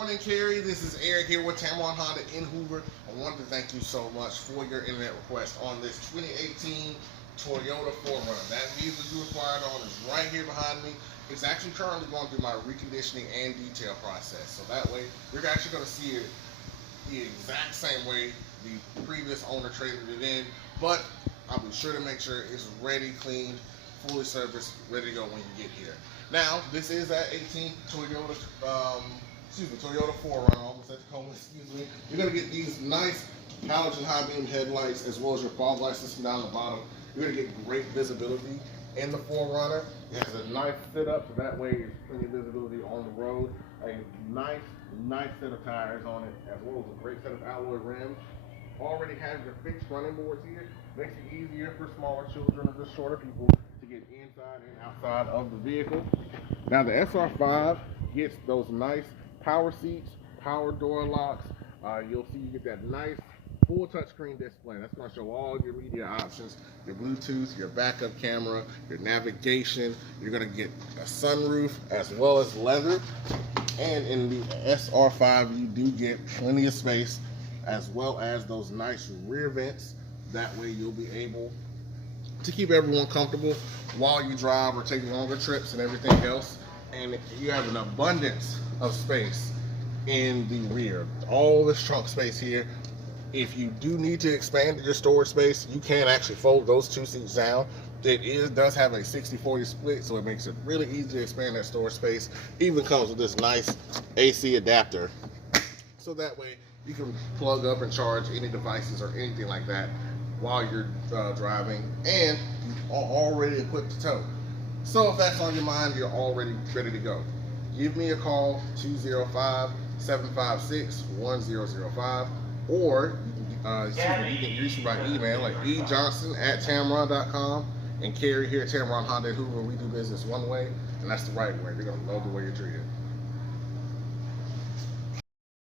Morning, Keri. This is Eric here with Tameron Honda in Hoover. I wanted to thank you so much for your internet request on this 2018 Toyota 4Runner. That vehicle you inquired on is right here behind me. It's actually currently going through my reconditioning and detail process. So that way, you're actually going to see it the exact same way the previous owner traded it in. But I'll be sure to make sure it's ready, cleaned, fully serviced, ready to go when you get here. Now, this is that 18 Toyota Toyota 4Runner, almost at the coma, excuse me. You're going to get these nice halogen high beam headlights as well as your fog light system down the bottom. You're going to get great visibility in the 4Runner. It has a nice setup, so that way it's plenty of visibility on the road. A nice set of tires on it, as well as a great set of alloy rims. Already has your fixed running boards here. Makes it easier for smaller children or just shorter people to get inside and outside of the vehicle. Now the SR5 gets those nice power seats, power door locks. You'll see you get that nice full touchscreen display. That's going to show all your media options, your Bluetooth, your backup camera, your navigation. You're going to get a sunroof as well as leather. And in the SR5, you do get plenty of space as well as those nice rear vents. That way you'll be able to keep everyone comfortable while you drive or take longer trips and everything else. And you have an abundance of space in the rear. All this trunk space here. If you do need to expand your storage space, you can actually fold those two seats down. It does have a 60-40 split, so it makes it really easy to expand that storage space. Even comes with this nice AC adapter, so that way you can plug up and charge any devices or anything like that while you're driving, and you are already equipped to tow. So if that's on your mind, you're already ready to go. Give me a call, 205-756-1005, or you can reach me by email at ejohnson@tameron.com, and Keri here at Tameron Honda in Hoover. We do business one way, and that's the right way. You're going to love the way you're treated.